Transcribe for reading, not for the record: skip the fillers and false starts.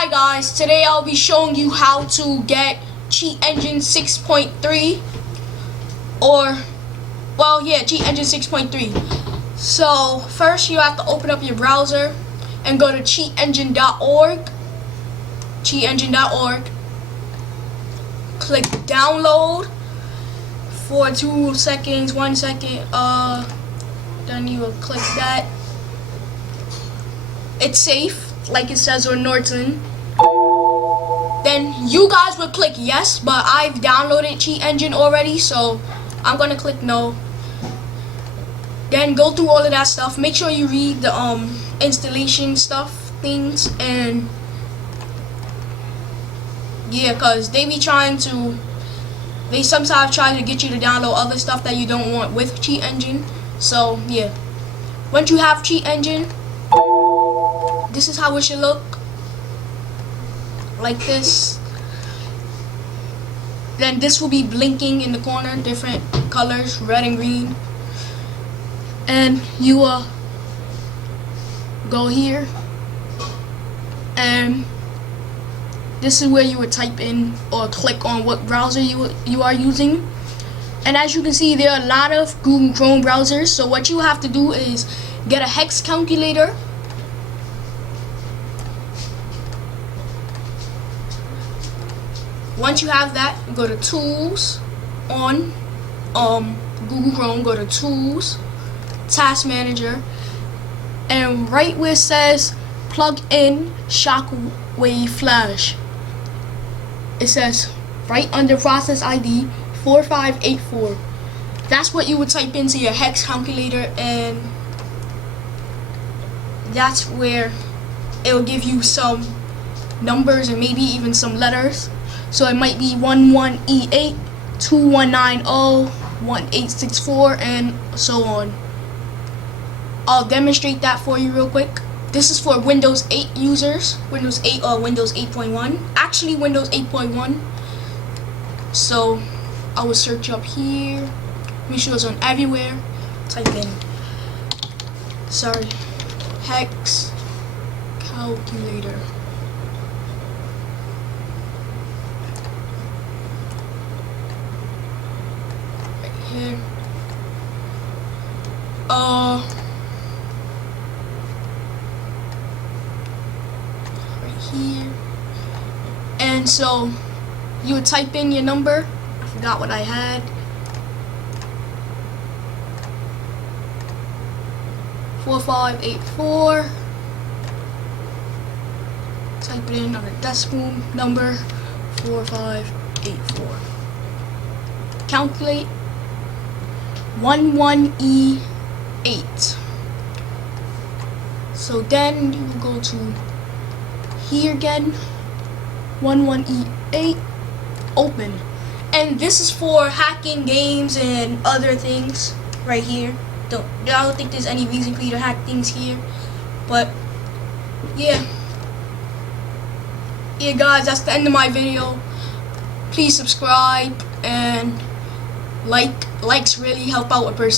Hi guys, today I'll be showing you how to get Cheat Engine 6.3 Cheat Engine 6.3. So first you have to open up your browser and go to cheatengine.org. Click download for 2 seconds, 1 second, then you will click that. It's safe, like it says on Norton. Then you guys will click yes, but I've downloaded Cheat Engine already, so I'm gonna click no. Then go through all of that stuff. Make sure you read the installation things, and yeah, cause they sometimes try to get you to download other stuff that you don't want with Cheat Engine. So yeah, once you have Cheat Engine, this is how it should look, like this. Then this will be blinking in the corner, different colors, red and green. And you will go here, and this is where you would type in or click on what browser you are using. And as you can see, there are a lot of Google Chrome browsers. So what you have to do is get a hex calculator. Once you have that, go to Tools on Google Chrome. Go to Tools, Task Manager, and right where it says plug in Shockwave Flash, it says right under Process ID 4584. That's what you would type into your hex calculator, and that's where it will give you some numbers and maybe even some letters. So it might be 11E8, 2190, 1864, and so on. I'll demonstrate that for you real quick. This is for Windows 8 users, Windows 8 or Windows 8.1. Actually, Windows 8.1. So I will search up here. Make sure it's on everywhere. Type in, hex calculator. Here. Right here. And so you would type in your number. I forgot what I had. 4584. Type it in on a decimal number. 4584. Calculate 11E8. So then you will go to here again, 11E8, open. And this is for hacking games and other things right here. I don't think there's any reason for you to hack things here, but yeah guys, that's the end of my video. Please subscribe, and likes really help out a person.